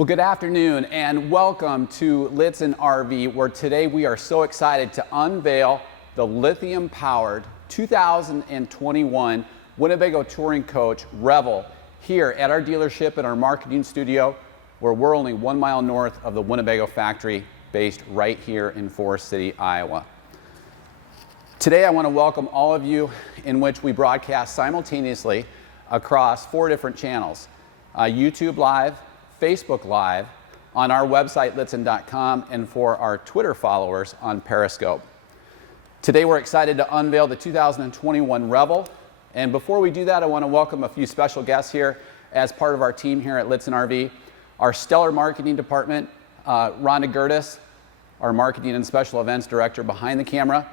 Well, good afternoon and welcome to Lichtsinn RV, where today we are so excited to unveil the lithium-powered 2021 Winnebago Touring Coach Revel here at our dealership and our marketing studio, where we're only 1 mile north of the Winnebago factory, based right here in Forest City, Iowa. Today I want to welcome all of you, in which we broadcast simultaneously across 4 different channels: YouTube Live, Facebook Live, on our website lichtsinn.com, and for our Twitter followers on Periscope. Today we're excited to unveil the 2021 Revel, and before we do that, I want to welcome a few special guests here as part of our team here at Lichtsinn RV. Our stellar marketing department, Rhonda Gertis, our marketing and special events director behind the camera,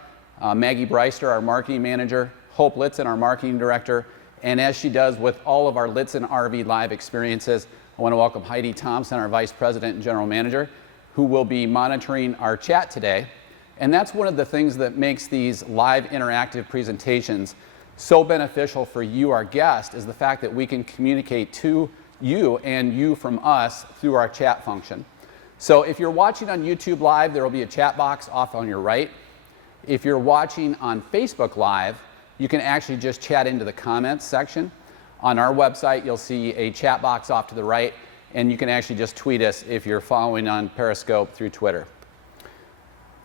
Maggie Breister, our marketing manager, Hope Litzen, our marketing director, and as she does with all of our Lichtsinn RV live experiences, I want to welcome Heidi Thompson, our Vice President and General Manager, who will be monitoring our chat today. And that's one of the things that makes these live interactive presentations so beneficial for you, our guest, is the fact that we can communicate to you and you from us through our chat function. So if you're watching on YouTube Live, there will be a chat box off on your right. If you're watching on Facebook Live, you can actually just chat into the comments section. On our website, you'll see a chat box off to the right, and you can actually just tweet us if you're following on Periscope through Twitter.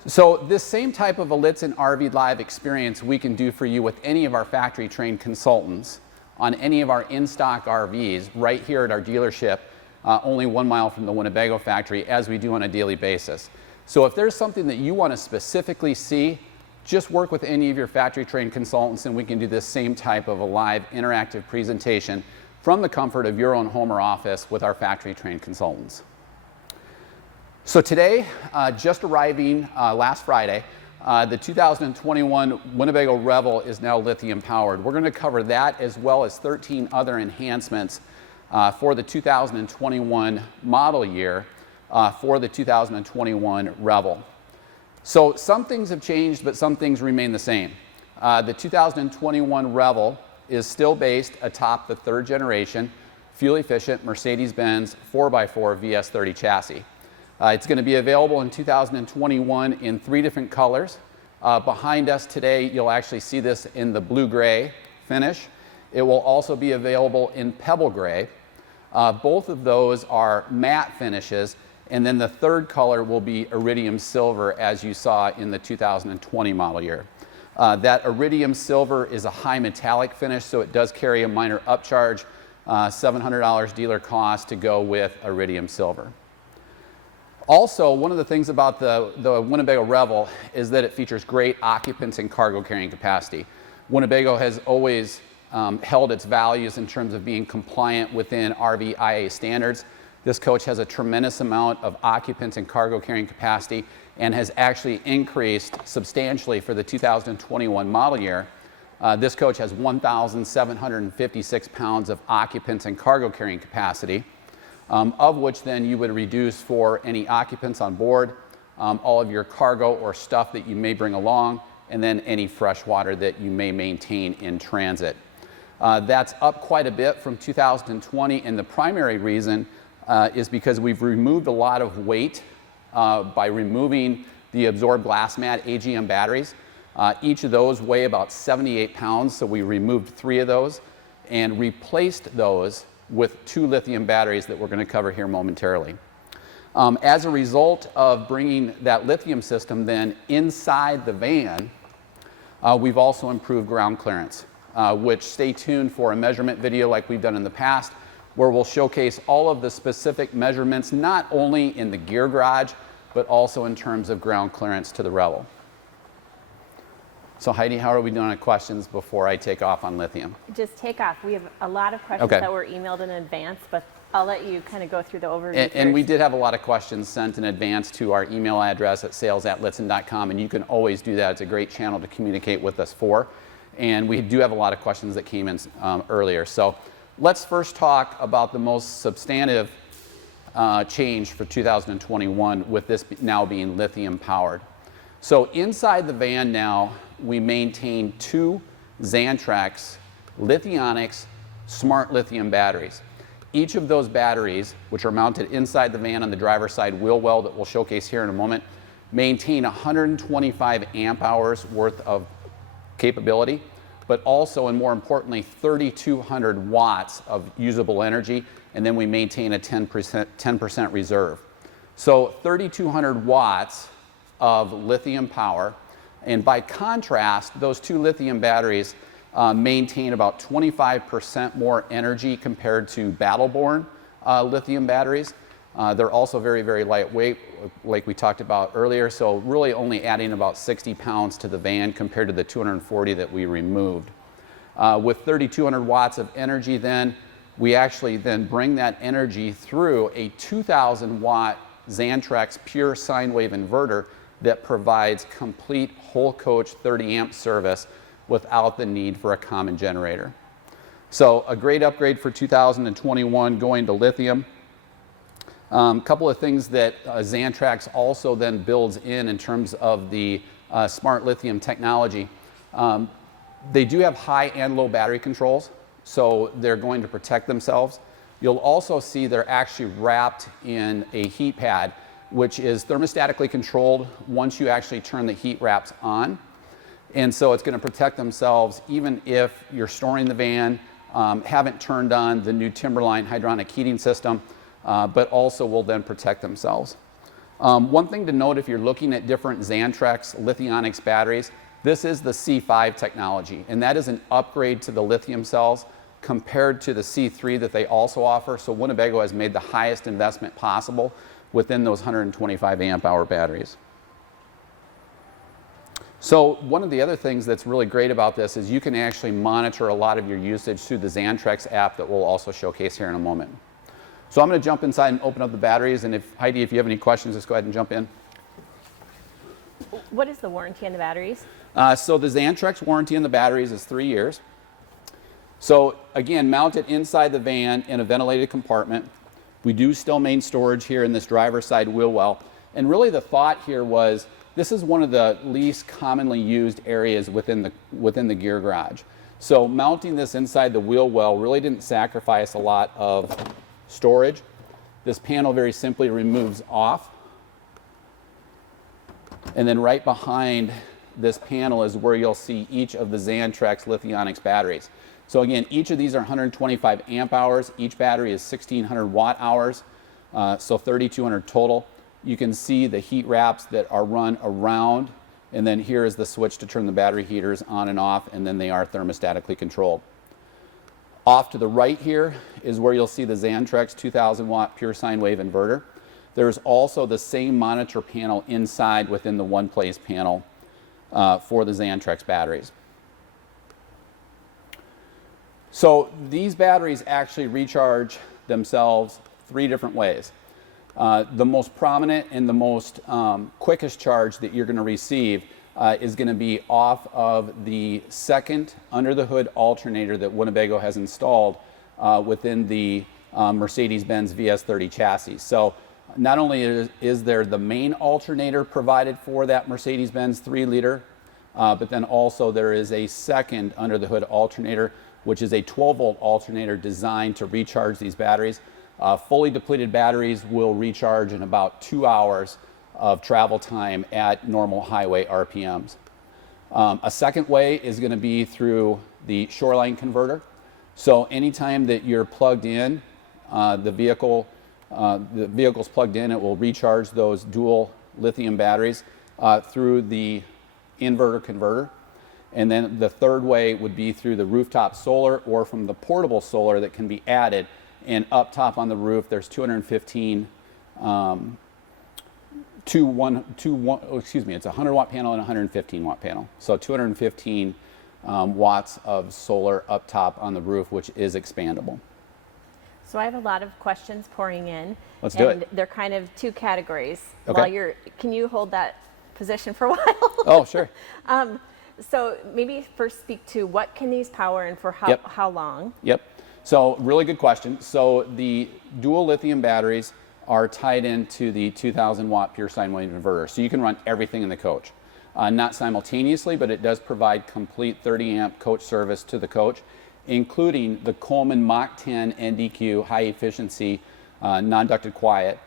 So this same type of a Lichtsinn RV Live experience we can do for you with any of our factory-trained consultants on any of our in-stock RVs right here at our dealership, only 1 mile from the Winnebago factory, as we do on a daily basis. So if there's something that you want to specifically see, just work with any of your factory-trained consultants and we can do this same type of a live interactive presentation from the comfort of your own home or office with our factory-trained consultants. So today, just arriving last Friday, the 2021 Winnebago Revel is now lithium-powered. We're going to cover that as well as 13 other enhancements for the 2021 model year for the 2021 Revel. So some things have changed, but some things remain the same. The 2021 Revel is still based atop the 3rd generation, fuel-efficient Mercedes Benz 4x4 VS30 chassis. It's going to be available in 2021 in 3 different colors. Behind us today, you'll actually see this in the blue-gray finish. It will also be available in pebble gray. Both of those are matte finishes. And then the 3rd color will be iridium silver, as you saw in the 2020 model year. That iridium silver is a high metallic finish, so it does carry a minor upcharge, $700 dealer cost to go with iridium silver. Also, one of the things about the Winnebago Revel is that it features great occupants and cargo carrying capacity. Winnebago has always held its values in terms of being compliant within RVIA standards. This coach has a tremendous amount of occupants and cargo carrying capacity and has actually increased substantially for the 2021 model year. This coach has 1,756 pounds of occupants and cargo carrying capacity, of which then you would reduce for any occupants on board, all of your cargo or stuff that you may bring along, and then any fresh water that you may maintain in transit. That's up quite a bit from 2020, and the primary reason is because we've removed a lot of weight by removing the absorbed glass mat AGM batteries. Each of those weigh about 78 pounds, so we removed 3 of those and replaced those with 2 lithium batteries that we're going to cover here momentarily. As a result of bringing that lithium system then inside the van, we've also improved ground clearance, which stay tuned for a measurement video like we've done in the past, where we'll showcase all of the specific measurements, not only in the gear garage, but also in terms of ground clearance to the Revel. So Heidi, how are we doing on questions before I take off on lithium? Just take off. We have a lot of questions that were emailed in advance, but I'll let you kind of go through the overview. And we did have a lot of questions sent in advance to our email address at sales@lichtsinn.com, and you can always do that. It's a great channel to communicate with us for. And we do have a lot of questions that came in earlier. So let's first talk about the most substantive change for 2021 with this now being lithium powered. So inside the van now, we maintain 2 Xantrex Lithionics Smart Lithium batteries. Each of those batteries, which are mounted inside the van on the driver's side wheel well that we'll showcase here in a moment, maintain 125 amp hours worth of capability, but also, and more importantly, 3,200 watts of usable energy, and then we maintain a 10% reserve. So 3,200 watts of lithium power, and by contrast, those two lithium batteries maintain about 25% more energy compared to battle-born lithium batteries. They're also very, very lightweight, like we talked about earlier, so really only adding about 60 pounds to the van compared to the 240 that we removed. With 3,200 watts of energy then, we actually then bring that energy through a 2,000 watt Xantrex pure sine wave inverter that provides complete whole coach 30 amp service without the need for a common generator. So a great upgrade for 2021 going to lithium. Couple of things that Xantrex also then builds in terms of the Smart Lithium technology. They do have high and low battery controls, so they're going to protect themselves. You'll also see they're actually wrapped in a heat pad, which is thermostatically controlled once you actually turn the heat wraps on. And so it's going to protect themselves even if you're storing the van, haven't turned on the new Timberline hydronic heating system, but also will then protect themselves. One thing to note if you're looking at different Xantrex Lithionics batteries, this is the C5 technology, and that is an upgrade to the lithium cells compared to the C3 that they also offer. So Winnebago has made the highest investment possible within those 125 amp hour batteries. So one of the other things that's really great about this is you can actually monitor a lot of your usage through the Xantrex app that we'll also showcase here in a moment. So I'm going to jump inside and open up the batteries, and if Heidi, if you have any questions, just go ahead and jump in. What is the warranty on the batteries? So the Xantrex warranty on the batteries is 3 years. So again, mounted inside the van in a ventilated compartment. We do still main storage here in this driver's side wheel well. And really the thought here was, this is one of the least commonly used areas within the gear garage. So mounting this inside the wheel well really didn't sacrifice a lot of storage. This panel very simply removes off. And then right behind this panel is where you'll see each of the Xantrex Lithionics batteries. So again, each of these are 125 amp hours. Each battery is 1,600 watt hours, so 3,200 total. You can see the heat wraps that are run around, and then here is the switch to turn the battery heaters on and off, and then they are thermostatically controlled. Off to the right here is where you'll see the Xantrex 2,000 watt pure sine wave inverter. There's also the same monitor panel inside within the one place panel for the Xantrex batteries. So these batteries actually recharge themselves 3 different ways. The most prominent and the most quickest charge that you're going to receive is going to be off of the second under the hood alternator that Winnebago has installed within the Mercedes Benz VS30 chassis. So not only is there the main alternator provided for that Mercedes Benz 3-liter, but then also there is a second under the hood alternator, which is a 12-volt alternator designed to recharge these batteries. Fully depleted batteries will recharge in about 2 hours of travel time at normal highway RPMs. A second way is going to be through the shoreline converter. So anytime that you're plugged in, the vehicle's plugged in, it will recharge those dual lithium batteries through the inverter converter. And then the third way would be through the rooftop solar or from the portable solar that can be added. And up top on the roof, there's 215, it's a 100 watt panel and a 115 watt panel. So 215 watts of solar up top on the roof, which is expandable. So I have a lot of questions pouring in. Let's do it. And they're kind of 2 categories. Okay. Can you hold that position for a while? Oh, sure. So maybe first speak to what can these power and for how long? Yep. So really good question. So the dual lithium batteries are tied into the 2,000 watt pure sine wave inverter. So you can run everything in the coach. Not simultaneously, but it does provide complete 30 amp coach service to the coach. including the Coleman Mach 10 NDQ high efficiency non-ducted quiet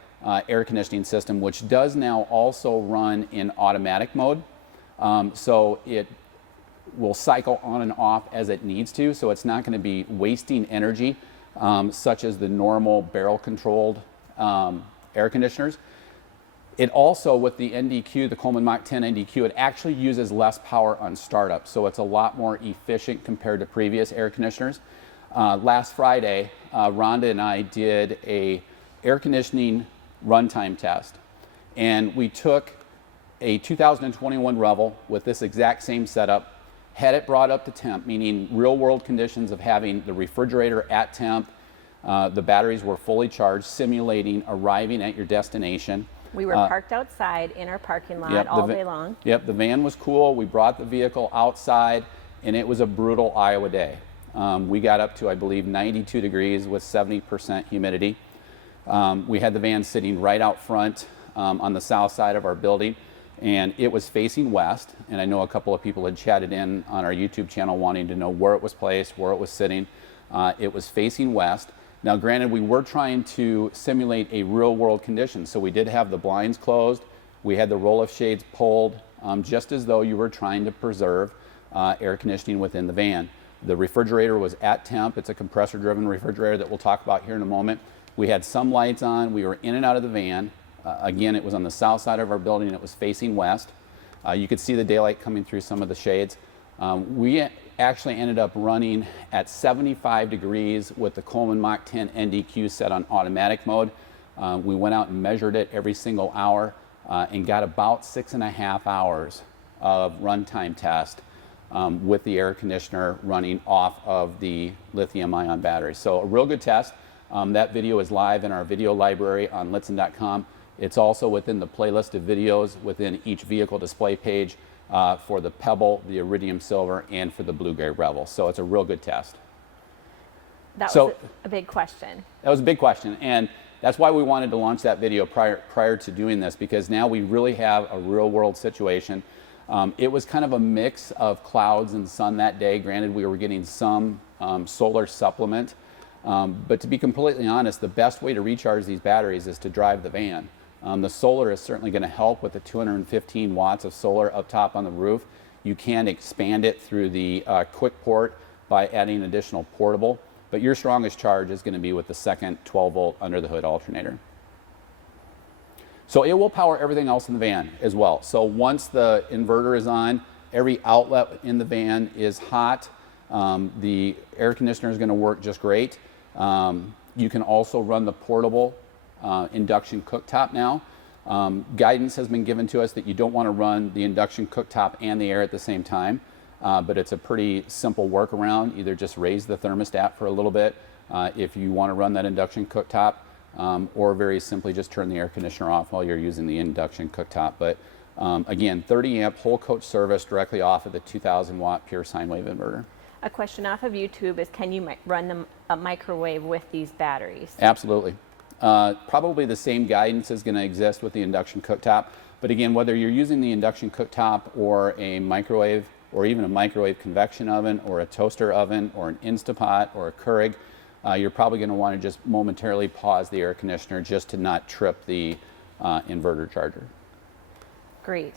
air conditioning system, which does now also run in automatic mode. So it will cycle on and off as it needs to, so it's not going to be wasting energy such as the normal barrel controlled air conditioners. It also, with the NDQ, the Coleman Mach 10 NDQ, it actually uses less power on startup, so it's a lot more efficient compared to previous air conditioners. Last Friday, Rhonda and I did a air conditioning runtime test, and we took a 2021 Revel with this exact same setup, had it brought up to temp, meaning real world conditions of having the refrigerator at temp, the batteries were fully charged, simulating arriving at your destination. We were parked outside in our parking lot all day long. Yep, the van was cool. We brought the vehicle outside, and it was a brutal Iowa day. We got up to, I believe, 92 degrees with 70% humidity. We had the van sitting right out front on the south side of our building, and it was facing west. And I know a couple of people had chatted in on our YouTube channel wanting to know where it was placed, where it was sitting. It was facing west. Now, granted, we were trying to simulate a real world condition, so we did have the blinds closed. We had the roll-off shades pulled, just as though you were trying to preserve air conditioning within the van. The refrigerator was at temp. It's a compressor-driven refrigerator that we'll talk about here in a moment. We had some lights on. We were in and out of the van. Again, it was on the south side of our building. It was facing west. You could see the daylight coming through some of the shades. We actually ended up running at 75 degrees with the Coleman Mach 10 NDQ set on automatic mode. We went out and measured it every single hour and got about 6.5 hours of runtime test with the air conditioner running off of the lithium-ion battery. So a real good test. That video is live in our video library on Lichtsinn.com. It's also within the playlist of videos within each vehicle display page for the Pebble, the Iridium Silver, and for the Blue-Gray Revel. So it's a real good test. That was a big question. That was a big question, and that's why we wanted to launch that video prior to doing this, because now we really have a real-world situation. It was kind of a mix of clouds and sun that day. Granted, we were getting some solar supplement, but to be completely honest, the best way to recharge these batteries is to drive the van. The solar is certainly going to help with the 215 watts of solar up top on the roof. You can expand it through the quick port by adding additional portable, but your strongest charge is going to be with the second 12-volt under the hood alternator. So it will power everything else in the van as well. So once the inverter is on, every outlet in the van is hot. The air conditioner is going to work just great. You can also run the portable induction cooktop now. Guidance has been given to us that you don't want to run the induction cooktop and the air at the same time, but it's a pretty simple workaround. Either just raise the thermostat for a little bit if you want to run that induction cooktop, or very simply just turn the air conditioner off while you're using the induction cooktop. But again, 30 amp whole coach service directly off of the 2000 watt pure sine wave inverter. A question off of YouTube is, can you run a microwave with these batteries? Absolutely. Probably the same guidance is going to exist with the induction cooktop. But again, whether you're using the induction cooktop or a microwave, or even a microwave convection oven, or a toaster oven, or an Instapot, or a Keurig, you're probably going to want to just momentarily pause the air conditioner just to not trip the inverter charger. Great.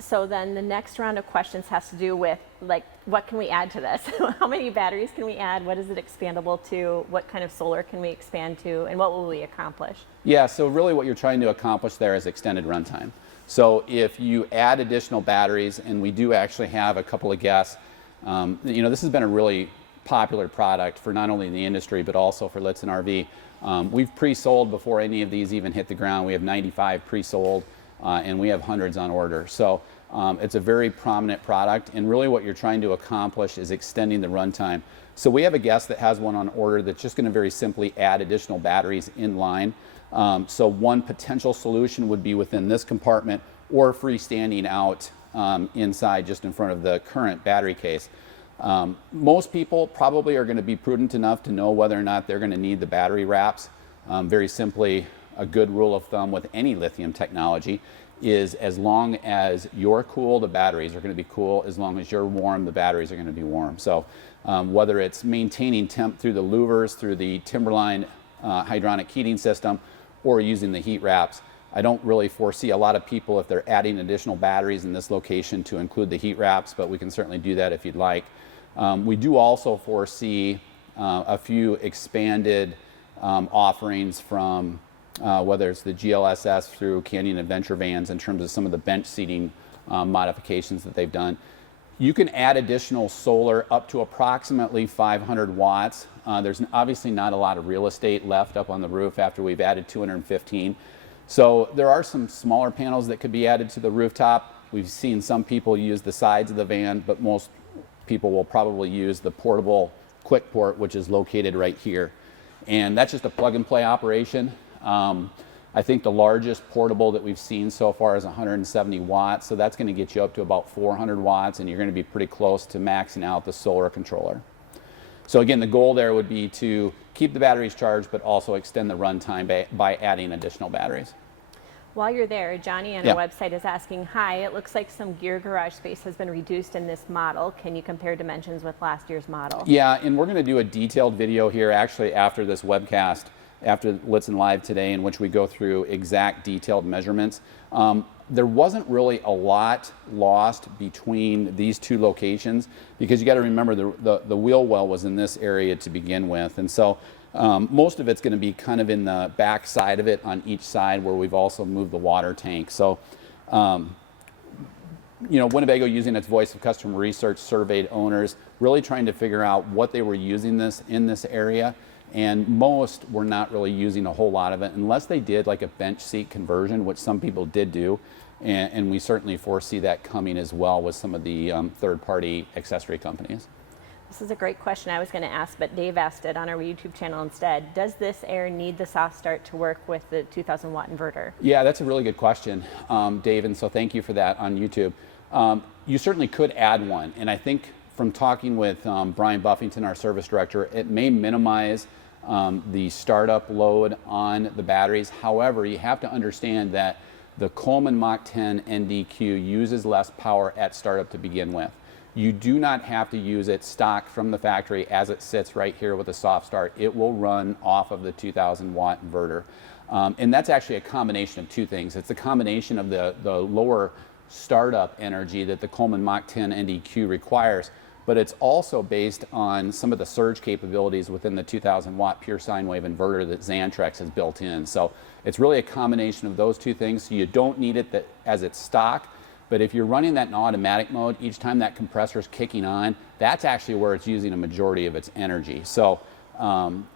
So then the next round of questions has to do with, like, what can we add to this? How many batteries can we add? What is it expandable to? What kind of solar can we expand to? And what will we accomplish? Yeah, so really what you're trying to accomplish there is extended runtime. So if you add additional batteries, and we do actually have a couple of guests, you know, this has been a really popular product for not only the industry, but also for Lichtsinn RV. We've pre-sold before any of these even hit the ground. We have 95 pre-sold. And we have hundreds on order. So it's a very prominent product, and really what you're trying to accomplish is extending the runtime. So we have a guest that has one on order that's just going to very simply add additional batteries in line. So one potential solution would be within this compartment, or freestanding out inside just in front of the current battery case. Most people probably are going to be prudent enough to know whether or not they're going to need the battery wraps. Very simply, a good rule of thumb with any lithium technology is as long as you're cool, the batteries are going to be cool. As long as you're warm, the batteries are going to be warm. So whether it's maintaining temp through the louvers, through the Timberline hydronic heating system, or using the heat wraps, I don't really foresee a lot of people if they're adding additional batteries in this location to include the heat wraps, but we can certainly do that if you'd like. We do also foresee a few expanded offerings from whether it's the GLSS through Canyon Adventure vans in terms of some of the bench seating modifications that they've done. You can add additional solar up to approximately 500 watts. There's obviously not a lot of real estate left up on the roof after we've added 215. So there are some smaller panels that could be added to the rooftop. We've seen some people use the sides of the van, but most people will probably use the portable quick port, which is located right here. And that's just a plug and play operation. I think the largest portable that we've seen so far is 170 watts. So that's going to get you up to about 400 watts, and you're going to be pretty close to maxing out the solar controller. So again, the goal there would be to keep the batteries charged, but also extend the runtime by adding additional batteries. While you're there, Johnny on our website is asking, hi, it looks like some gear garage space has been reduced in this model. Can you compare dimensions with last year's model? Yeah, and we're going to do a detailed video here actually after this webcast, after Lichtsinn Live today, in which we go through exact detailed measurements. There wasn't really a lot lost between these two locations because you got to remember the wheel well was in this area to begin with, and so most of it's going to be kind of in the back side of it on each side where we've also moved the water tank. So you know, Winnebago, using its voice of customer research, surveyed owners, really trying to figure out what they were using this in this area. And most were not really using a whole lot of it unless they did like a bench seat conversion, which some people did do. And we certainly foresee that coming as well with some of the third-party accessory companies. This is a great question I was going to ask, but Dave asked it on our YouTube channel instead. Does this air need the soft start to work with the 2,000 watt inverter? Yeah, that's a really good question, Dave, and so thank you for that on YouTube. You certainly could add one, and I think from talking with Brian Buffington, our service director, it may minimize the startup load on the batteries. However, you have to understand that the Coleman Mach 10 NDQ uses less power at startup to begin with. You do not have to use it stock from the factory as it sits right here with a soft start. It will run off of the 2,000 watt inverter. And that's actually a combination of two things. It's a combination of the lower startup energy that the Coleman Mach 10 NDQ requires, but it's also based on some of the surge capabilities within the 2,000 watt pure sine wave inverter that Xantrex has built in. So it's really a combination of those two things. So you don't need it as it's stock, but if you're running that in automatic mode, each time that compressor is kicking on, that's actually where it's using a majority of its energy. So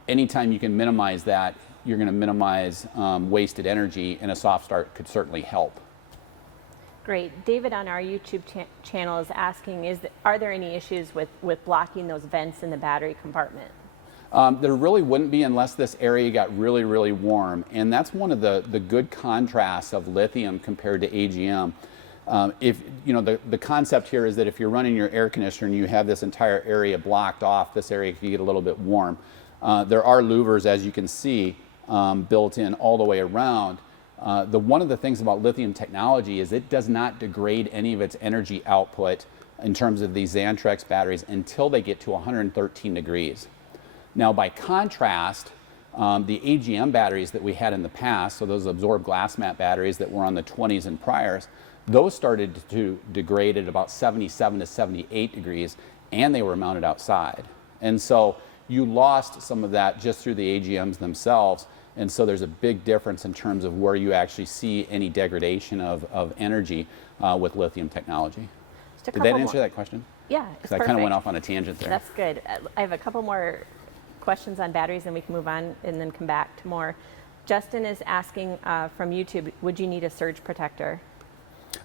anytime you can minimize that, you're going to minimize wasted energy, and a soft start could certainly help. Great. David on our YouTube channel is asking, are there any issues with blocking those vents in the battery compartment? There really wouldn't be unless this area got really, really warm. And that's one of the good contrasts of lithium compared to AGM. If you know, the concept here is that if you're running your air conditioner and you have this entire area blocked off, this area can get a little bit warm. There are louvers, as you can see, built in all the way around. One of the things about lithium technology is it does not degrade any of its energy output in terms of these Xantrex batteries until they get to 113 degrees. Now, by contrast, the AGM batteries that we had in the past, so those absorbed glass mat batteries that were on the 20s and priors, those started to degrade at about 77 to 78 degrees, and they were mounted outside. And so you lost some of that just through the AGMs themselves. And so there's a big difference in terms of where you actually see any degradation of energy with lithium technology. Did that answer that question? Yeah, because I kind of went off on a tangent there. That's good. I have a couple more questions on batteries, and we can move on and then come back to more. Justin is asking from YouTube, would you need a surge protector?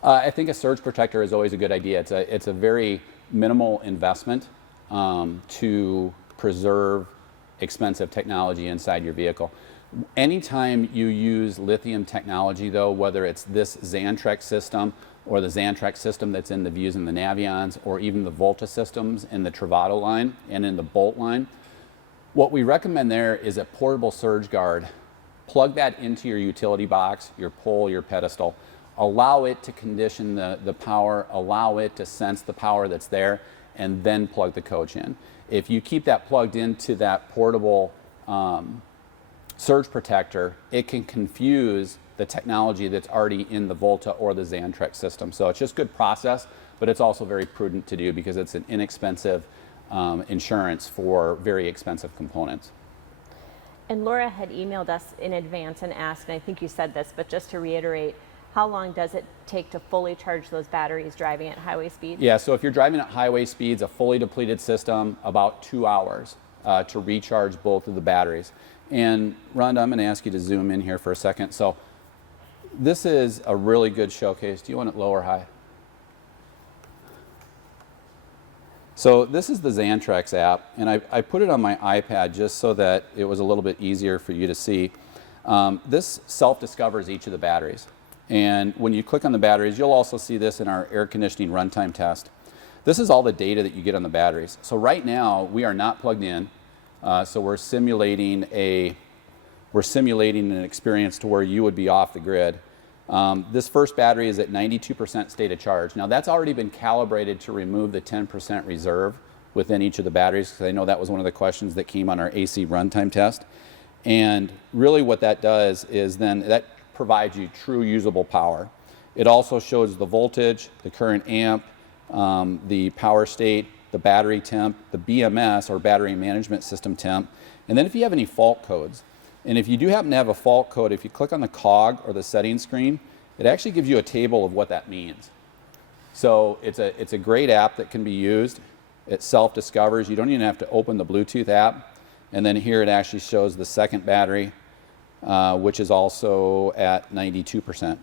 I think a surge protector is always a good idea. It's a very minimal investment to preserve expensive technology inside your vehicle. Anytime you use lithium technology, though, whether it's this Xantrex system or the Xantrex system that's in the Views and the Navions, or even the Volta systems in the Travato line and in the Bolt line, what we recommend there is a portable surge guard plug that into your utility box, your pole, your pedestal, allow it to condition the power, allow it to sense the power that's there, and then plug the coach in. If you keep that plugged into that portable surge protector, it can confuse the technology that's already in the Volta or the Xantrex system. So it's just good process, but it's also very prudent to do because it's an inexpensive insurance for very expensive components. And Laura had emailed us in advance and asked, and I think you said this, but just to reiterate, how long does it take to fully charge those batteries driving at highway speeds? Yeah, so if you're driving at highway speeds, a fully depleted system, about 2 hours to recharge both of the batteries. And Rhonda, I'm going to ask you to zoom in here for a second. So this is a really good showcase. Do you want it low or high? So this is the Xantrex app, and I put it on my iPad just so that it was a little bit easier for you to see. This self-discovers each of the batteries. And when you click on the batteries, you'll also see this in our air conditioning runtime test. This is all the data that you get on the batteries. So right now, we are not plugged in. So we're simulating an experience to where you would be off the grid. This first battery is at 92% state of charge. Now that's already been calibrated to remove the 10% reserve within each of the batteries, because I know that was one of the questions that came on our AC runtime test. And really what that does is then that provides you true usable power. It also shows the voltage, the current amp, the power state, the battery temp, the BMS or battery management system temp, and then if you have any fault codes. And if you do happen to have a fault code, if you click on the cog or the settings screen, it actually gives you a table of what that means. So it's a great app that can be used. It self-discovers. You don't even have to open the Bluetooth app. And then here it actually shows the second battery, which is also at 92%.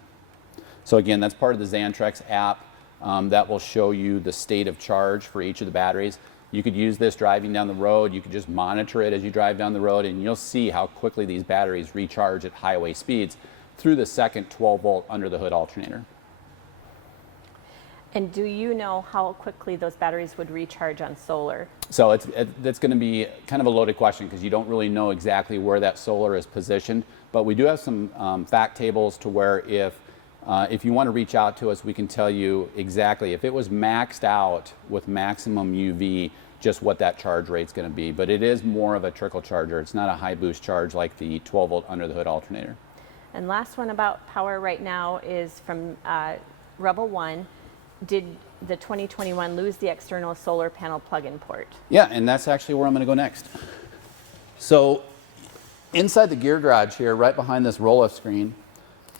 So again, that's part of the Xantrex app. That will show you the state of charge for each of the batteries. You could use this driving down the road. You could just monitor it as you drive down the road, and you'll see how quickly these batteries recharge at highway speeds through the second 12-volt under the hood alternator. And do you know how quickly those batteries would recharge on solar? So that's going to be kind of a loaded question because you don't really know exactly where that solar is positioned. But we do have some fact tables to where if you want to reach out to us, we can tell you exactly if it was maxed out with maximum UV, just what that charge rate's going to be. But it is more of a trickle charger. It's not a high boost charge like the 12-volt under the hood alternator. And last one about power right now is from Revel 1. Did the 2021 lose the external solar panel plug-in port? Yeah, and that's actually where I'm going to go next. So inside the gear garage here, right behind this roll-off screen,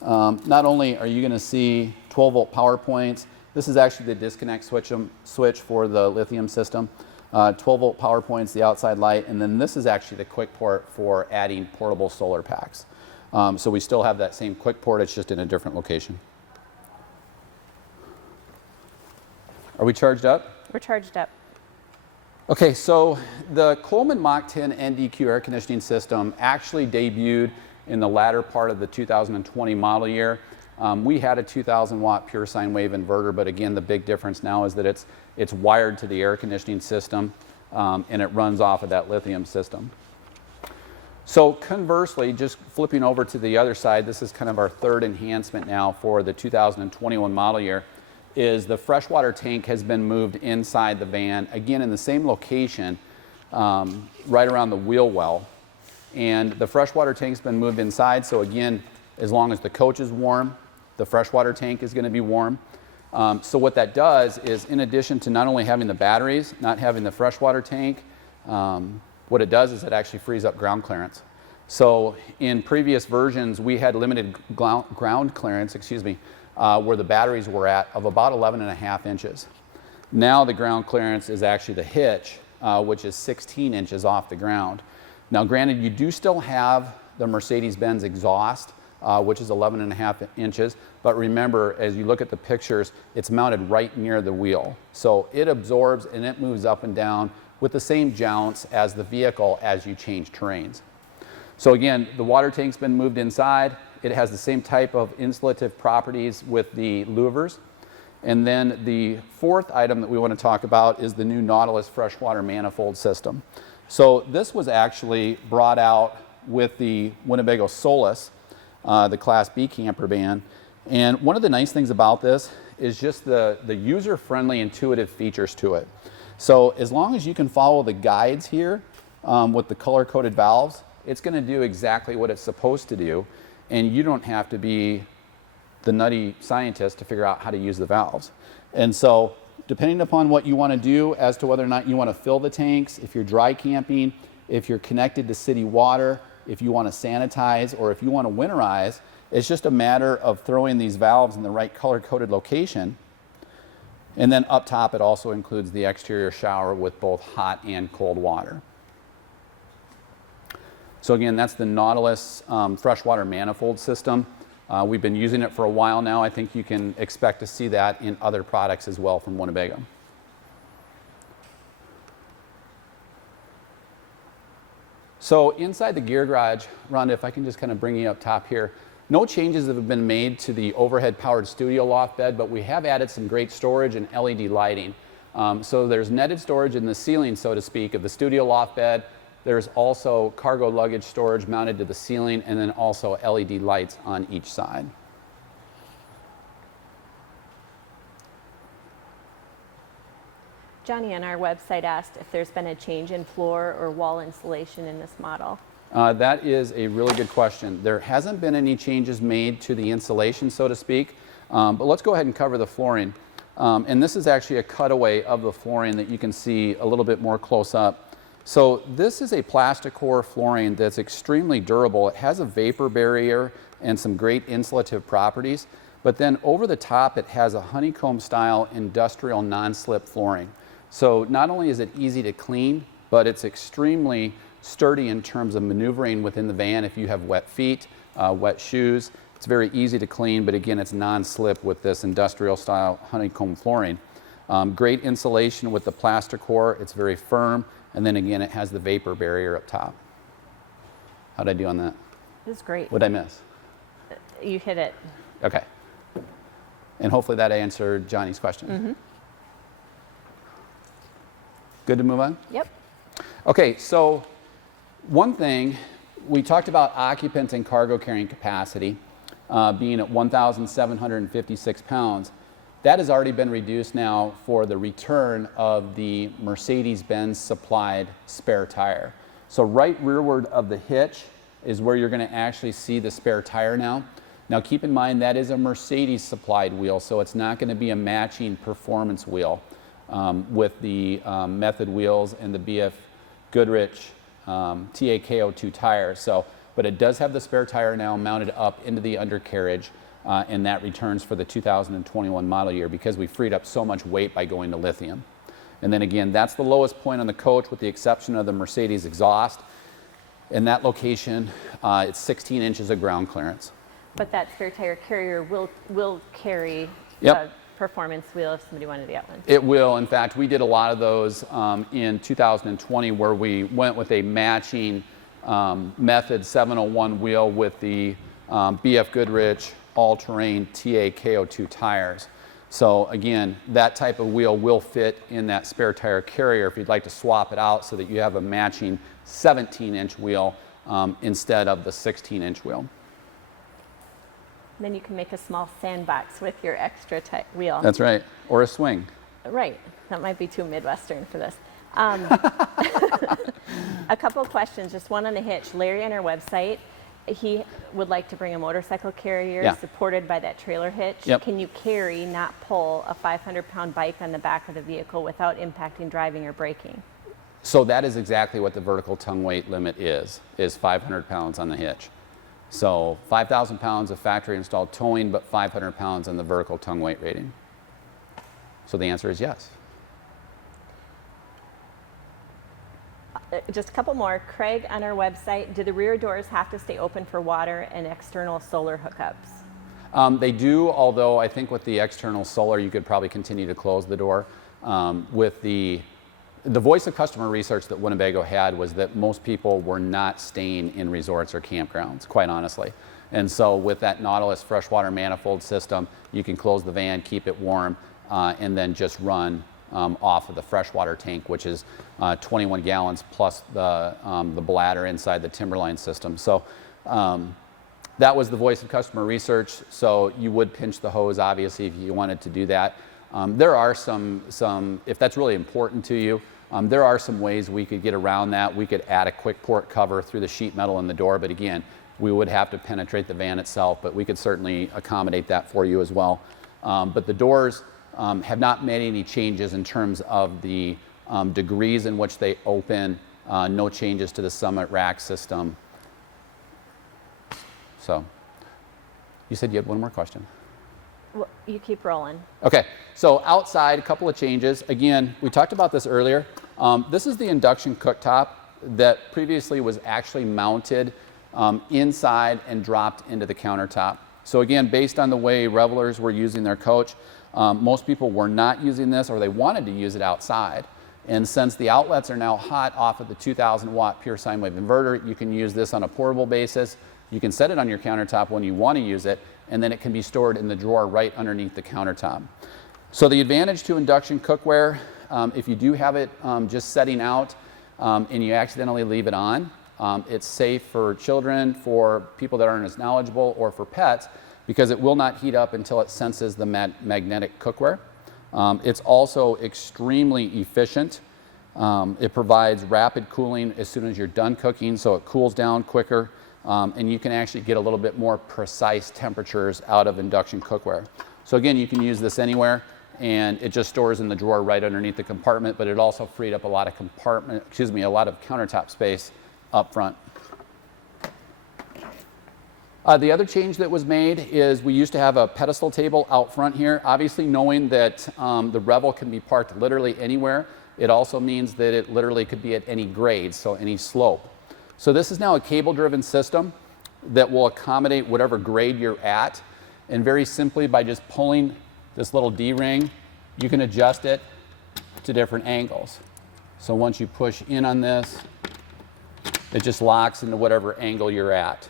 not only are you going to see 12-volt power points, this is actually the disconnect switch for the lithium system. 12-volt power points, the outside light, and then this is actually the quick port for adding portable solar packs. So we still have that same quick port, it's just in a different location. Are we charged up? We're charged up. Okay, so the Coleman Mach 10 NDQ air conditioning system actually debuted in the latter part of the 2020 model year. We had a 2,000 watt pure sine wave inverter, but again, the big difference now is that it's wired to the air conditioning system and it runs off of that lithium system. So conversely, just flipping over to the other side, this is kind of our third enhancement now for the 2021 model year, is the freshwater tank has been moved inside the van, again in the same location, right around the wheel well. And the freshwater tank's been moved inside, so again, as long as the coach is warm, the freshwater tank is going to be warm. So what that does is, in addition to not only having the batteries, not having the freshwater tank, what it does is it actually frees up ground clearance. So in previous versions, we had limited ground clearance, where the batteries were at of about 11.5 inches. Now the ground clearance is actually the hitch, which is 16 inches off the ground. Now granted, you do still have the Mercedes Benz exhaust, which is 11.5 inches, but remember, as you look at the pictures, it's mounted right near the wheel. So it absorbs and it moves up and down with the same jounce as the vehicle as you change terrains. So again, the water tank's been moved inside. It has the same type of insulative properties with the louvers. And then the fourth item that we want to talk about is the new Nautilus freshwater manifold system. So this was actually brought out with the Winnebago Solus, the Class B camper van. And one of the nice things about this is just the user-friendly, intuitive features to it. So as long as you can follow the guides here with the color-coded valves, it's going to do exactly what it's supposed to do, and you don't have to be the nutty scientist to figure out how to use the valves. And so depending upon what you want to do as to whether or not you want to fill the tanks, if you're dry camping, if you're connected to city water, if you want to sanitize, or if you want to winterize, it's just a matter of throwing these valves in the right color-coded location. And then up top, it also includes the exterior shower with both hot and cold water. So again, that's the Nautilus freshwater manifold system. We've been using it for a while now. I think you can expect to see that in other products as well from Winnebago. So inside the gear garage, Rhonda, if I can just kind of bring you up top here, no changes have been made to the overhead powered studio loft bed, but we have added some great storage and LED lighting. So there's netted storage in the ceiling, so to speak, of the studio loft bed. There's also cargo luggage storage mounted to the ceiling, and then also LED lights on each side. Johnny on our website asked if there's been a change in floor or wall insulation in this model. That is a really good question. There hasn't been any changes made to the insulation, so to speak, but let's go ahead and cover the flooring. And this is actually a cutaway of the flooring that you can see a little bit more close up. So this is a plastic core flooring that's extremely durable. It has a vapor barrier and some great insulative properties, but then over the top it has a honeycomb style industrial non-slip flooring. So not only is it easy to clean, but it's extremely sturdy in terms of maneuvering within the van if you have wet feet, wet shoes. It's very easy to clean, but again, it's non-slip with this industrial style honeycomb flooring. Great insulation with the plastic core. It's very firm. And then again, it has the vapor barrier up top. How'd I do on that? This is great. What'd I miss? You hit it. Okay. And hopefully that answered Johnny's question. Mm-hmm. Good to move on? Yep. Okay, so one thing, we talked about occupant and cargo carrying capacity being at 1,756 pounds. That has already been reduced now for the return of the Mercedes Benz supplied spare tire. So right rearward of the hitch is where you're going to actually see the spare tire now. Now keep in mind that is a Mercedes supplied wheel, so it's not going to be a matching performance wheel with the Method wheels and the BF Goodrich TAKO2 tires. So, but it does have the spare tire now mounted up into the undercarriage. And that returns for the 2021 model year because we freed up so much weight by going to lithium. And then again, that's the lowest point on the coach with the exception of the Mercedes exhaust. In that location, it's 16 inches of ground clearance. But that spare tire carrier will carry Yep. a performance wheel if somebody wanted to get one. It will. In fact, we did a lot of those in 2020 where we went with a matching Method 701 wheel with the BF Goodrich all-terrain TAKO2 tires. So again, that type of wheel will fit in that spare tire carrier if you'd like to swap it out so that you have a matching 17-inch wheel instead of the 16-inch wheel. Then you can make a small sandbox with your extra wheel. That's right, or a swing. Right, that might be too Midwestern for this. A couple of questions, just one on the hitch. Larry on our website, he would like to bring a motorcycle carrier supported by that trailer hitch. Yep. Can you carry, not pull, a 500-pound bike on the back of the vehicle without impacting driving or braking? So that is exactly what the vertical tongue weight limit is 500 pounds on the hitch. So 5,000 pounds of factory installed towing, but 500 pounds on the vertical tongue weight rating. So the answer is yes. Just a couple more. Craig on our website, do the rear doors have to stay open for water and external solar hookups? They do, although I think with the external solar, you could probably continue to close the door. With the voice of customer research that Winnebago had was that most people were not staying in resorts or campgrounds, quite honestly. And so with that Nautilus freshwater manifold system, you can close the van, keep it warm, and then just run off of the freshwater tank, which is 21 gallons plus the bladder inside the Timberline system. So that was the voice of customer research. So you would pinch the hose, obviously, if you wanted to do that. There are some, if that's really important to you, there are some ways we could get around that. We could add a quick port cover through the sheet metal in the door, but again, we would have to penetrate the van itself, but we could certainly accommodate that for you as well. But the doors have not made any changes in terms of the degrees in which they open, no changes to the Summit rack system. So, you said you had one more question. Well, you keep rolling. Okay, so outside, a couple of changes. Again, we talked about this earlier. This is the induction cooktop that previously was actually mounted inside and dropped into the countertop. So again, based on the way revelers were using their coach, most people were not using this, or they wanted to use it outside. And since the outlets are now hot off of the 2,000 watt pure sine wave inverter, you can use this on a portable basis. You can set it on your countertop when you want to use it, and then it can be stored in the drawer right underneath the countertop. So the advantage to induction cookware, if you do have it just setting out and you accidentally leave it on, it's safe for children, for people that aren't as knowledgeable, or for pets, because it will not heat up until it senses the magnetic cookware. It's also extremely efficient. It provides rapid cooling as soon as you're done cooking, so it cools down quicker, and you can actually get a little bit more precise temperatures out of induction cookware. So again, you can use this anywhere, and it just stores in the drawer right underneath the compartment, but it also freed up a lot of a lot of countertop space up front. The other change that was made is we used to have a pedestal table out front here. Obviously, knowing that the Revel can be parked literally anywhere, it also means that it literally could be at any grade, so any slope. So this is now a cable-driven system that will accommodate whatever grade you're at, and very simply by just pulling this little D-ring, you can adjust it to different angles. So once you push in on this, it just locks into whatever angle you're at.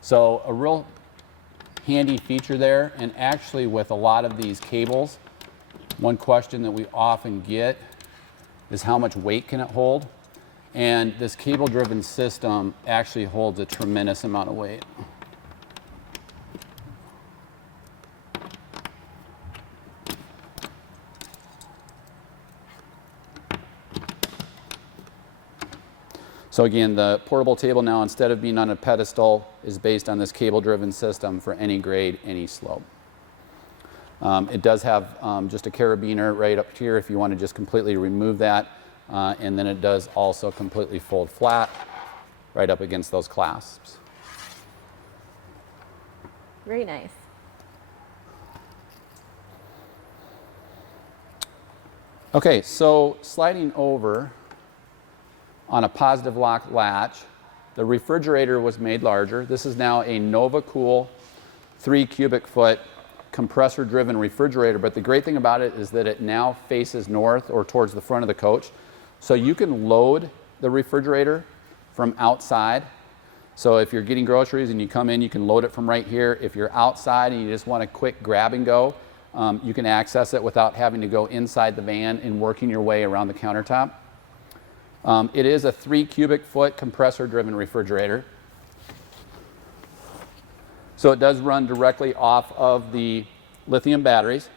So a real handy feature there, and actually with a lot of these cables, one question that we often get is how much weight can it hold? And this cable-driven system actually holds a tremendous amount of weight. So again, the portable table now, instead of being on a pedestal, is based on this cable-driven system for any grade, any slope. It does have just a carabiner right up here if you want to just completely remove that. And then it does also completely fold flat right up against those clasps. Very nice. Okay, so sliding over on a positive lock latch, the refrigerator was made larger. This is now a NovaCool 3 cubic foot compressor driven refrigerator, but the great thing about it is that it now faces north or towards the front of the coach. So you can load the refrigerator from outside. So if you're getting groceries and you come in, you can load it from right here. If you're outside and you just want a quick grab and go, you can access it without having to go inside the van and working your way around the countertop. It is a 3 cubic foot compressor driven refrigerator. So it does run directly off of the lithium batteries.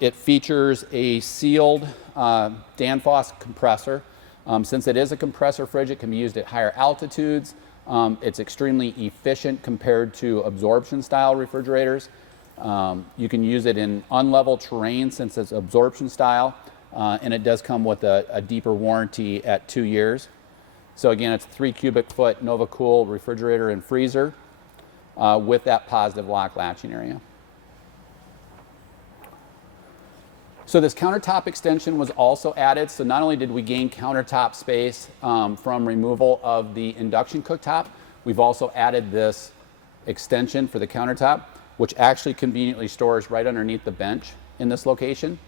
It features a sealed Danfoss compressor. Since it is a compressor fridge, it can be used at higher altitudes. It's extremely efficient compared to absorption style refrigerators. You can use it in unlevel terrain since it's absorption style, and it does come with a deeper warranty at 2 years. So again, it's a 3 cubic foot NovaCool refrigerator and freezer with that positive lock latching area. So this countertop extension was also added. So not only did we gain countertop space from removal of the induction cooktop, we've also added this extension for the countertop, which actually conveniently stores right underneath the bench in this location.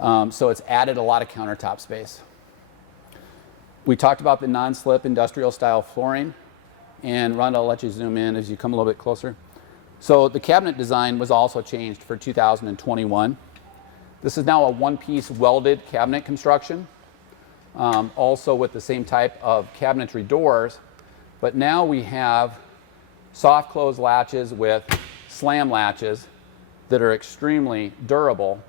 So it's added a lot of countertop space. We talked about the non-slip industrial style flooring, and Rhonda, I'll let you zoom in as you come a little bit closer. So the cabinet design was also changed for 2021. This is now a one-piece welded cabinet construction, also with the same type of cabinetry doors, but now we have soft close latches with slam latches that are extremely durable,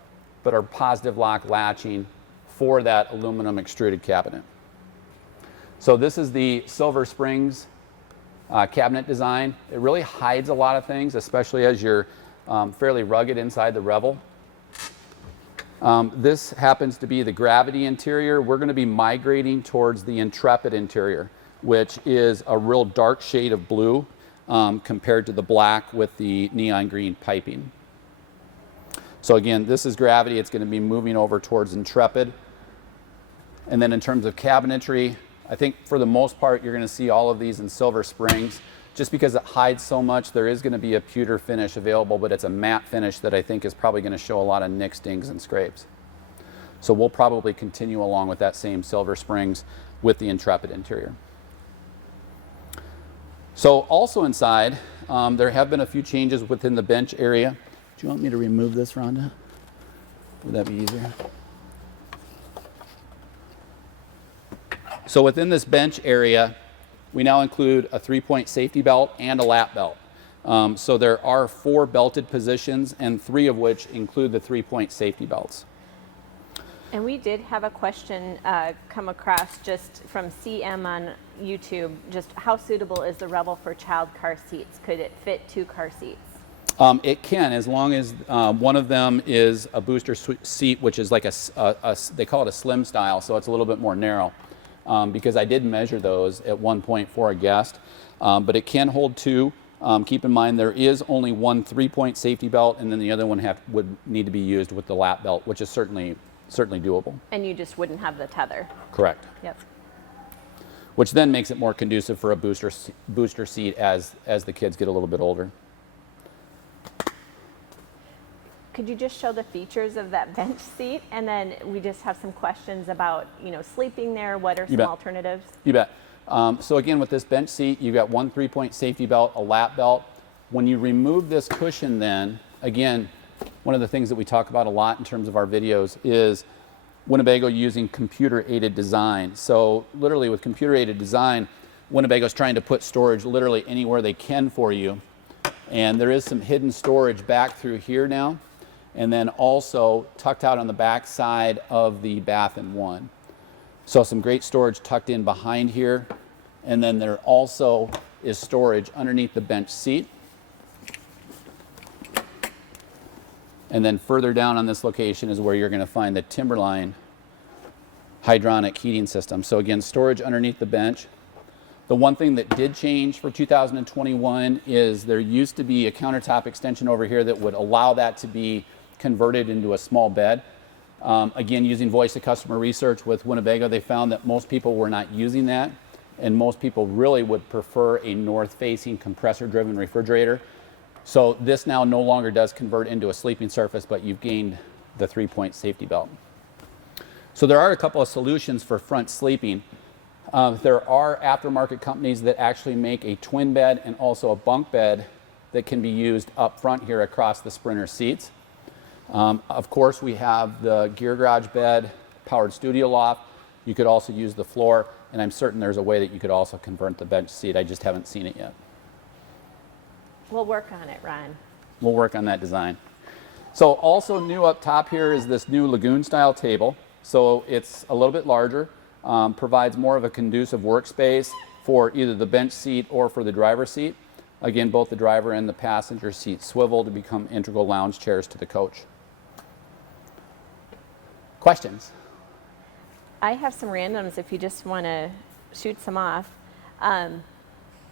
but are positive lock latching for that aluminum extruded cabinet. So this is the Silver Springs cabinet design. It really hides a lot of things, especially as you're fairly rugged inside the Revel. This happens to be the Gravity interior. We're going to be migrating towards the Intrepid interior, which is a real dark shade of blue compared to the black with the neon green piping. So again, this is Gravity. It's going to be moving over towards Intrepid. And then in terms of cabinetry, I think for the most part, you're going to see all of these in Silver Springs. Just because it hides so much, there is going to be a pewter finish available, but it's a matte finish that I think is probably going to show a lot of nicks, dings, and scrapes. So we'll probably continue along with that same Silver Springs with the Intrepid interior. So also inside, there have been a few changes within the bench area. Do you want me to remove this, Rhonda? Would that be easier? So within this bench area, we now include a 3-point safety belt and a lap belt. So there are 4 belted positions, and 3 of which include the 3-point safety belts. And we did have a question come across just from CM on YouTube, just how suitable is the Revel for child car seats? Could it fit 2 car seats? It can, as long as one of them is a booster seat, which is like they call it a slim style, so it's a little bit more narrow. Because I did measure those at one point for a guest, but it can hold 2. Keep in mind there is only one 3-point safety belt, and then the other one would need to be used with the lap belt, which is certainly doable. And you just wouldn't have the tether. Correct. Yep. Which then makes it more conducive for a booster seat as the kids get a little bit older. Could you just show the features of that bench seat? And then we just have some questions about, sleeping there. What are some alternatives? You bet. So again, with this bench seat, you've got one 3-point safety belt, a lap belt. When you remove this cushion then, again, one of the things that we talk about a lot in terms of our videos is Winnebago using computer-aided design. So literally with computer-aided design, Winnebago's trying to put storage literally anywhere they can for you. And there is some hidden storage back through here now, and then also tucked out on the back side of the bath and one. So some great storage tucked in behind here, and then there also is storage underneath the bench seat. And then further down on this location is where you're going to find the Timberline hydronic heating system. So again, storage underneath the bench. The one thing that did change for 2021 is there used to be a countertop extension over here that would allow that to be converted into a small bed. Again, using voice of customer research with Winnebago, they found that most people were not using that, and most people really would prefer a north-facing compressor-driven refrigerator. So this now no longer does convert into a sleeping surface, but you've gained the 3-point safety belt. So there are a couple of solutions for front sleeping. There are aftermarket companies that actually make a twin bed and also a bunk bed that can be used up front here across the Sprinter seats. Of course, we have the Gear Garage bed, powered studio loft. You could also use the floor, and I'm certain there's a way that you could also convert the bench seat. I just haven't seen it yet. We'll work on it, Ron. We'll work on that design. So also new up top here is this new Lagoon style table. So it's a little bit larger, provides more of a conducive workspace for either the bench seat or for the driver's seat. Again, both the driver and the passenger seat swivel to become integral lounge chairs to the coach. Questions? I have some randoms if you just want to shoot some off.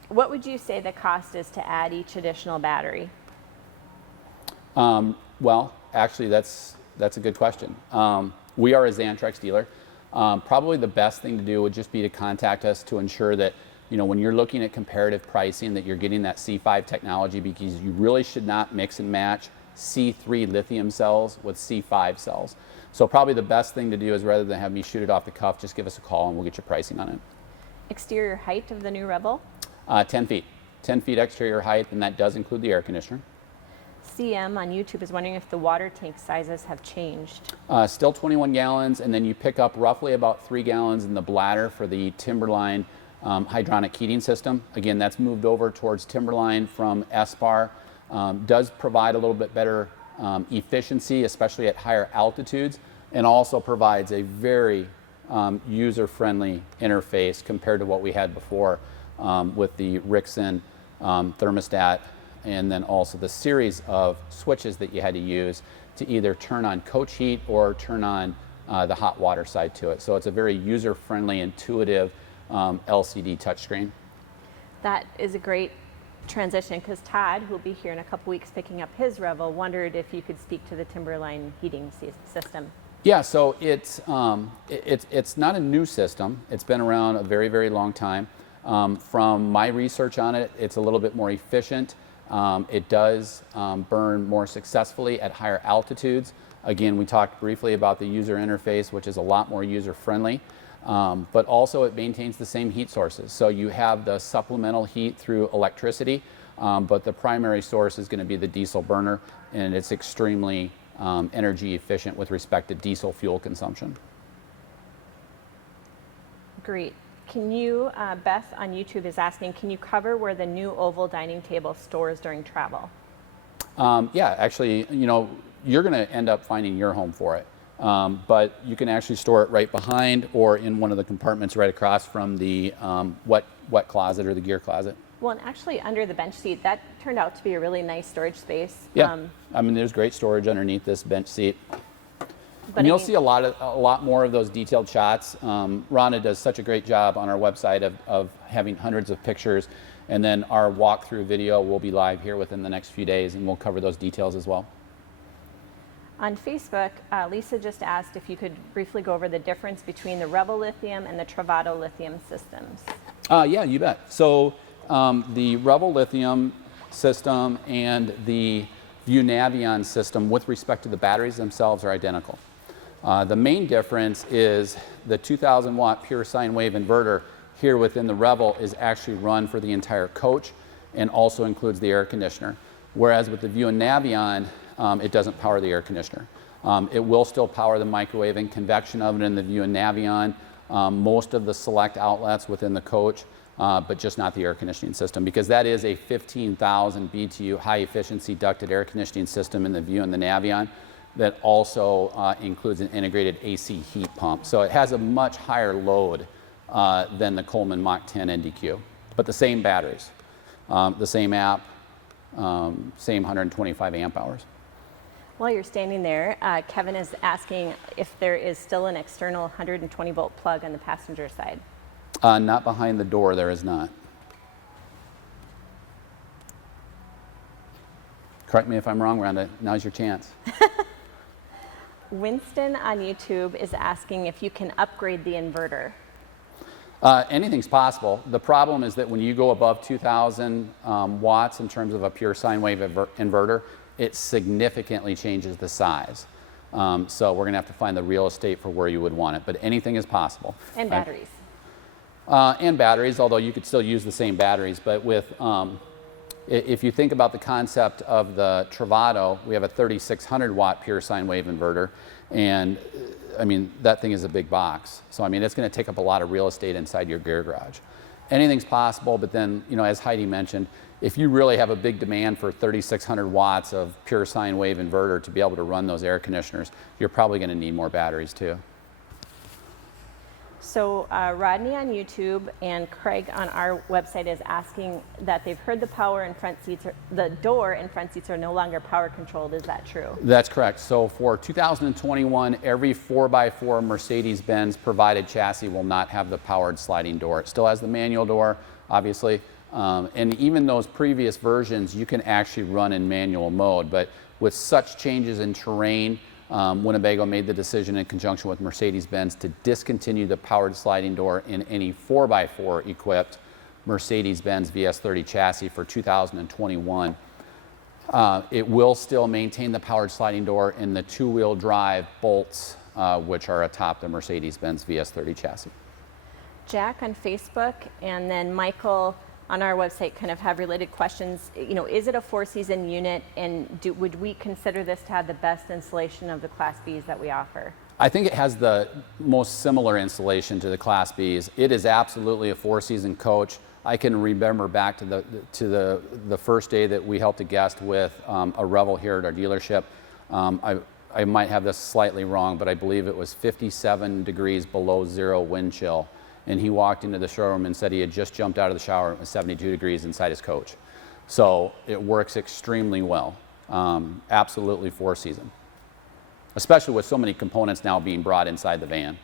What would you say the cost is to add each additional battery? Well, actually, that's a good question. We are a Xantrex dealer. Probably the best thing to do would just be to contact us to ensure that, when you're looking at comparative pricing, that you're getting that C5 technology, because you really should not mix and match C3 lithium cells with C5 cells. So probably the best thing to do is, rather than have me shoot it off the cuff, just give us a call and we'll get your pricing on it. Exterior height of the new Revel? 10 feet. 10 feet exterior height, and that does include the air conditioner. CM on YouTube is wondering if the water tank sizes have changed. Still 21 gallons, and then you pick up roughly about 3 gallons in the bladder for the Timberline hydronic heating system. Again, that's moved over towards Timberline from SBAR. Does provide a little bit better efficiency, especially at higher altitudes, and also provides a very user-friendly interface compared to what we had before with the Lichtsinn thermostat, and then also the series of switches that you had to use to either turn on coach heat or turn on the hot water side to it. So it's a very user-friendly, intuitive LCD touchscreen. That is a great transition, because Todd, who will be here in a couple weeks picking up his Revel, wondered if you could speak to the Timberline heating system. Yeah, so it's not a new system. It's been around a very, very long time. From my research on it, it's a little bit more efficient. It does burn more successfully at higher altitudes. Again, we talked briefly about the user interface, which is a lot more user-friendly, but also it maintains the same heat sources. So you have the supplemental heat through electricity, but the primary source is going to be the diesel burner, and it's extremely energy efficient with respect to diesel fuel consumption. Great. Can you, Beth on YouTube is asking, can you cover where the new oval dining table stores during travel? Yeah, actually, you know, you're going to end up finding your home for it. But you can actually store it right behind or in one of the compartments right across from the wet closet or the gear closet. Well, and actually under the bench seat, that turned out to be a really nice storage space. Yeah, I mean, there's great storage underneath this bench seat. But and you'll see a lot more of those detailed shots. Rhonda does such a great job on our website of having hundreds of pictures, and then our walkthrough video will be live here within the next few days, and we'll cover those details as well. On Facebook, Lisa just asked if you could briefly go over the difference between the Revel Lithium and the Travato Lithium systems. Yeah, you bet. So the Revel Lithium system and the Navion system with respect to the batteries themselves are identical. The main difference is the 2,000 watt pure sine wave inverter here within the Revel is actually run for the entire coach and also includes the air conditioner. Whereas with the Navion, it doesn't power the air conditioner. It will still power the microwave and convection oven in the Navion, most of the select outlets within the coach, but just not the air conditioning system, because that is a 15,000 BTU high efficiency ducted air conditioning system in the and the Navion that also includes an integrated AC heat pump. So it has a much higher load than the Coleman Mach 10 NDQ, but the same batteries, the same app, same 125 amp hours. While you're standing there, Kevin is asking if there is still an external 120 volt plug on the passenger side. Not behind the door, there is not. Correct me if I'm wrong, Rhonda. Now's your chance. Winston on YouTube is asking if you can upgrade the inverter. Anything's possible. The problem is that when you go above 2,000 watts in terms of a pure sine wave inverter, it significantly changes the size. So we're going to have to find the real estate for where you would want it, but anything is possible. And batteries. And batteries, although you could still use the same batteries. But with, if you think about the concept of the Travato, we have a 3,600 watt pure sine wave inverter, and I mean, that thing is a big box. So I mean, it's going to take up a lot of real estate inside your gear garage. Anything's possible, but then, you know, as Heidi mentioned, if you really have a big demand for 3,600 watts of pure sine wave inverter to be able to run those air conditioners, you're probably going to need more batteries too. So Rodney on YouTube and Craig on our website is asking that they've heard the the door and front seats are no longer power controlled. Is that true? That's correct. So for 2021, every 4x4 Mercedes Benz provided chassis will not have the powered sliding door. It still has the manual door, obviously. And even those previous versions, you can actually run in manual mode. But with such changes in terrain, Winnebago made the decision in conjunction with Mercedes Benz to discontinue the powered sliding door in any 4x4 equipped Mercedes Benz VS30 chassis for 2021. It will still maintain the powered sliding door in the two-wheel drive bolts, which are atop the Mercedes Benz VS30 chassis. Jack on Facebook and then Michael on our website kind of have related questions. You know, is it a 4-season unit, and would we consider this to have the best installation of the Class Bs that we offer? I think it has the most similar installation to the Class Bs. It is absolutely a 4-season coach. I can remember back to the first day that we helped a guest with a Revel here at our dealership. I might have this slightly wrong, but I believe it was 57 degrees below zero wind chill. And he walked into the showroom and said he had just jumped out of the shower. It was 72 degrees inside his coach. So it works extremely well. Absolutely 4-season. Especially with so many components now being brought inside the van.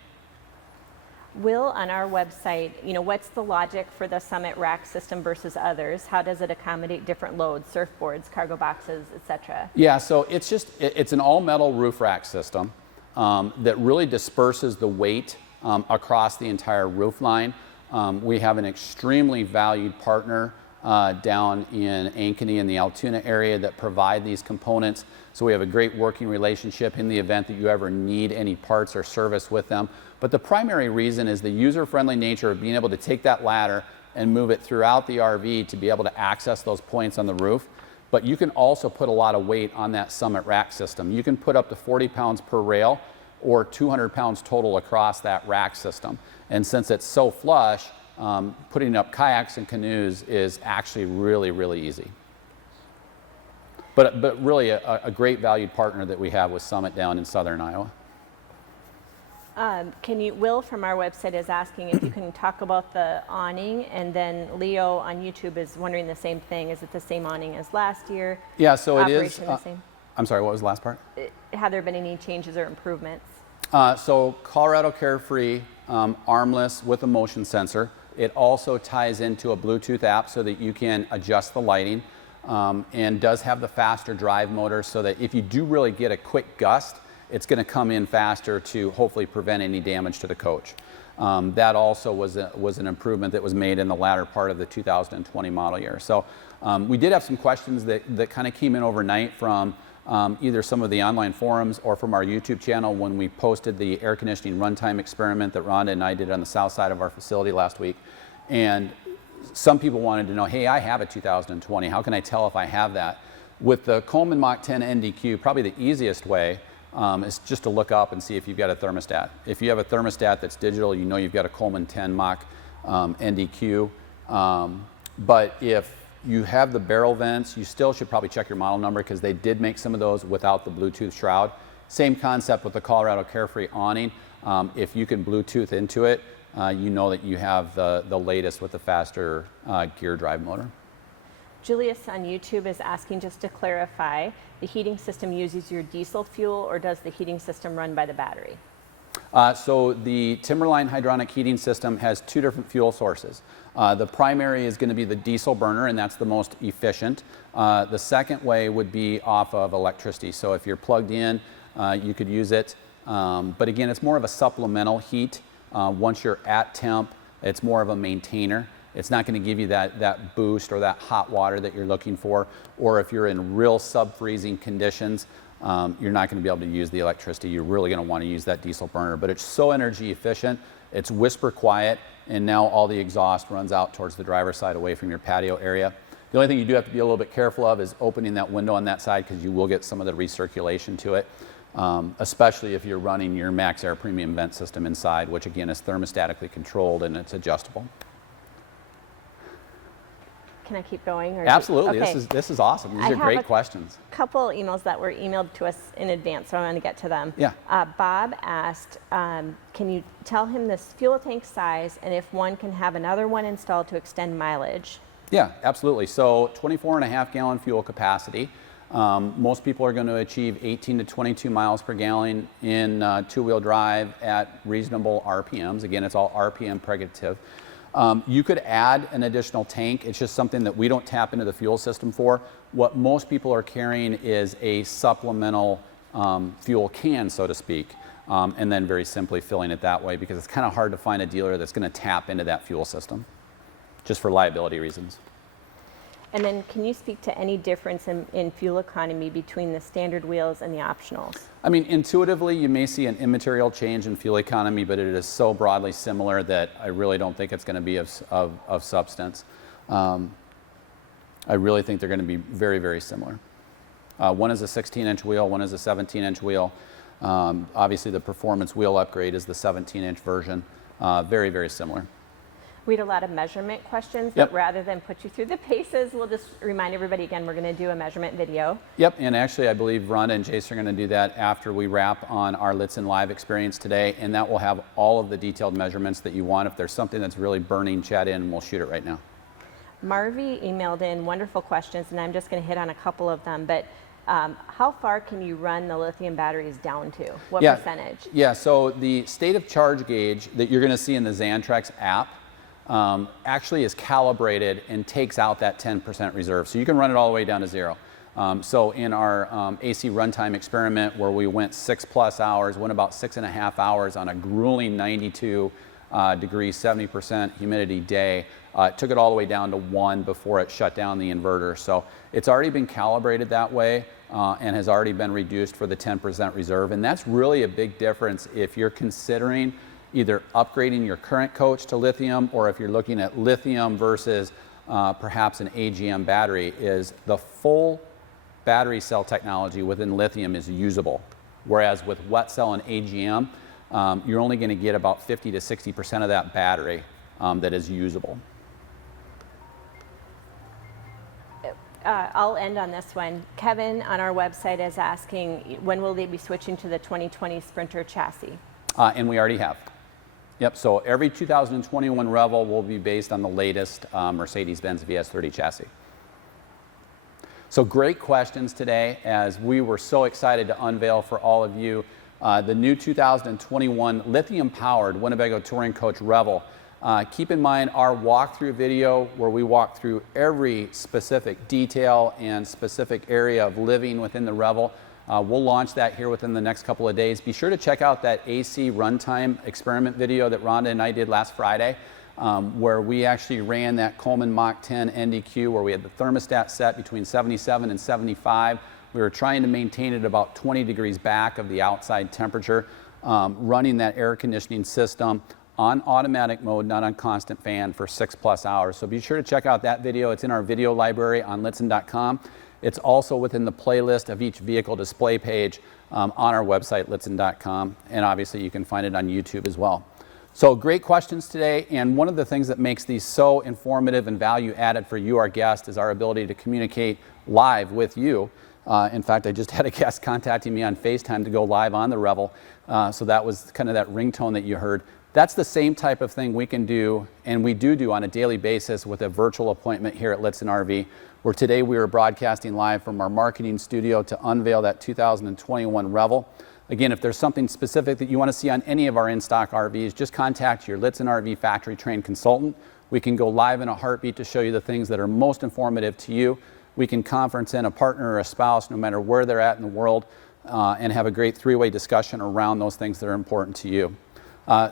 Will, on our website, you know, what's the logic for the Summit rack system versus others? How does it accommodate different loads, surfboards, cargo boxes, etc.? Yeah, so it's an all-metal roof rack system that really disperses the weight across the entire roof line. We have an extremely valued partner down in Ankeny in the Altoona area that provide these components. So we have a great working relationship in the event that you ever need any parts or service with them. But the primary reason is the user-friendly nature of being able to take that ladder and move it throughout the RV to be able to access those points on the roof. But you can also put a lot of weight on that Summit rack system. You can put up to 40 pounds per rail or 200 pounds total across that rack system. And since it's so flush, putting up kayaks and canoes is actually really, really easy. But really a great valued partner that we have with Summit down in southern Iowa. Will from our website is asking if you can talk about the awning, and then Leo on YouTube is wondering the same thing. Is it the same awning as last year? Yeah, so it is. The same? I'm sorry, what was the last part? Have there been any changes or improvements? So Colorado Carefree, armless with a motion sensor. It also ties into a Bluetooth app so that you can adjust the lighting, and does have the faster drive motor so that if you do really get a quick gust, it's going to come in faster to hopefully prevent any damage to the coach. That also was an improvement that was made in the latter part of the 2020 model year. So we did have some questions that kind of came in overnight from either some of the online forums or from our YouTube channel when we posted the air conditioning runtime experiment that Rhonda and I did on the south side of our facility last week. And some people wanted to know, hey, I have a 2020. How can I tell if I have that? With the Coleman Mach 10 NDQ, probably the easiest way is just to look up and see if you've got a thermostat. If you have a thermostat that's digital, you know you've got a Coleman 10 Mach NDQ. But if you have the barrel vents, you still should probably check your model number because they did make some of those without the Bluetooth shroud. Same concept with the Colorado Carefree awning. If you can Bluetooth into it, you know that you have the latest with the faster gear drive motor. Julius on YouTube is asking, just to clarify, the heating system uses your diesel fuel, or does the heating system run by the battery? So the Timberline hydronic heating system has two different fuel sources. The primary is going to be the diesel burner, and that's the most efficient. The second way would be off of electricity. So if you're plugged in, you could use it. But again, it's more of a supplemental heat. Once you're at temp, it's more of a maintainer. It's not going to give you that boost or that hot water that you're looking for. Or if you're in real sub-freezing conditions, you're not going to be able to use the electricity. You're really going to want to use that diesel burner. But it's so energy efficient, it's whisper quiet, and now all the exhaust runs out towards the driver's side away from your patio area. The only thing you do have to be a little bit careful of is opening that window on that side because you will get some of the recirculation to it, especially if you're running your Max Air Premium vent system inside, which again is thermostatically controlled and it's adjustable. Can I keep going? Or Absolutely. Okay. This is awesome. These are great questions. A couple emails that were emailed to us in advance, so I want to get to them. Yeah. Bob asked, can you tell him the fuel tank size and if one can have another one installed to extend mileage? Yeah, absolutely. So 24.5 gallon fuel capacity. Most people are going to achieve 18 to 22 miles per gallon in two-wheel drive at reasonable RPMs. Again, it's all RPM pregative. You could add an additional tank. It's just something that we don't tap into the fuel system for. What most people are carrying is a supplemental fuel can, so to speak, and then very simply filling it that way because it's kind of hard to find a dealer that's going to tap into that fuel system, just for liability reasons. And then can you speak to any difference in fuel economy between the standard wheels and the optionals? I mean, intuitively, you may see an immaterial change in fuel economy, but it is so broadly similar that I really don't think it's going to be of substance. I really think they're going to be very, very similar. One is a 16-inch wheel, one is a 17-inch wheel. Obviously, the performance wheel upgrade is the 17-inch version. Very, very similar. We had a lot of measurement questions, Yep. but rather than put you through the paces, we'll just remind everybody again, we're going to do a measurement video. Yep, and actually I believe Rhonda and Jason are going to do that after we wrap on our Lichtsinn Live experience today, and that will have all of the detailed measurements that you want. If there's something that's really burning, chat in and we'll shoot it right now. Marvy emailed in wonderful questions, and I'm just going to hit on a couple of them, but how far can you run the lithium batteries down to? What percentage? Yeah, so the state of charge gauge that you're going to see in the Xantrex app actually is calibrated and takes out that 10% reserve. So you can run it all the way down to 0. So in our AC runtime experiment where we went 6+ hours, went about 6.5 hours on a grueling 92 degrees, 70% humidity day, it took it all the way down to 1 before it shut down the inverter. So it's already been calibrated that way and has already been reduced for the 10% reserve. And that's really a big difference if you're considering either upgrading your current coach to lithium, or if you're looking at lithium versus perhaps an AGM battery, is the full battery cell technology within lithium is usable. Whereas with wet cell and AGM, you're only going to get about 50 to 60% of that battery that is usable. I'll end on this one. Kevin on our website is asking, when will they be switching to the 2020 Sprinter chassis? And we already have. Yep, so every 2021 Revel will be based on the latest Mercedes Benz VS30 chassis. So great questions today, as we were so excited to unveil for all of you the new 2021 lithium-powered Winnebago Touring Coach Revel. Keep in mind our walkthrough video where we walk through every specific detail and specific area of living within the Revel. We'll launch that here within the next couple of days. Be sure to check out that AC runtime experiment video that Rhonda and I did last Friday, where we actually ran that Coleman Mach 10 NDQ, where we had the thermostat set between 77 and 75. We were trying to maintain it about 20 degrees back of the outside temperature, running that air conditioning system on automatic mode, not on constant fan, for 6+ hours. So be sure to check out that video. It's in our video library on Lichtsinn.com. It's also within the playlist of each vehicle display page on our website, Lichtsinn.com, and obviously you can find it on YouTube as well. So great questions today, and one of the things that makes these so informative and value added for you, our guest, is our ability to communicate live with you. In fact, I just had a guest contacting me on FaceTime to go live on the Revel, so that was kind of that ringtone that you heard. That's the same type of thing we can do, and we do on a daily basis with a virtual appointment here at Lichtsinn RV, where today we are broadcasting live from our marketing studio to unveil that 2021 Revel. Again, if there's something specific that you want to see on any of our in-stock RVs, just contact your Lichtsinn RV factory-trained consultant. We can go live in a heartbeat to show you the things that are most informative to you. We can conference in a partner or a spouse, no matter where they're at in the world, and have a great three-way discussion around those things that are important to you.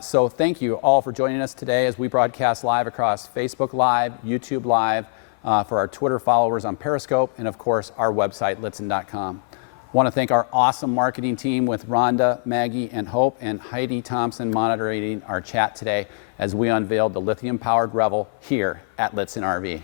So thank you all for joining us today as we broadcast live across Facebook Live, YouTube Live, for our Twitter followers on Periscope, and of course our website, Lichtsinn.com. I want to thank our awesome marketing team with Rhonda, Maggie, and Hope, and Heidi Thompson monitoring our chat today as we unveiled the lithium-powered Revel here at Lichtsinn RV.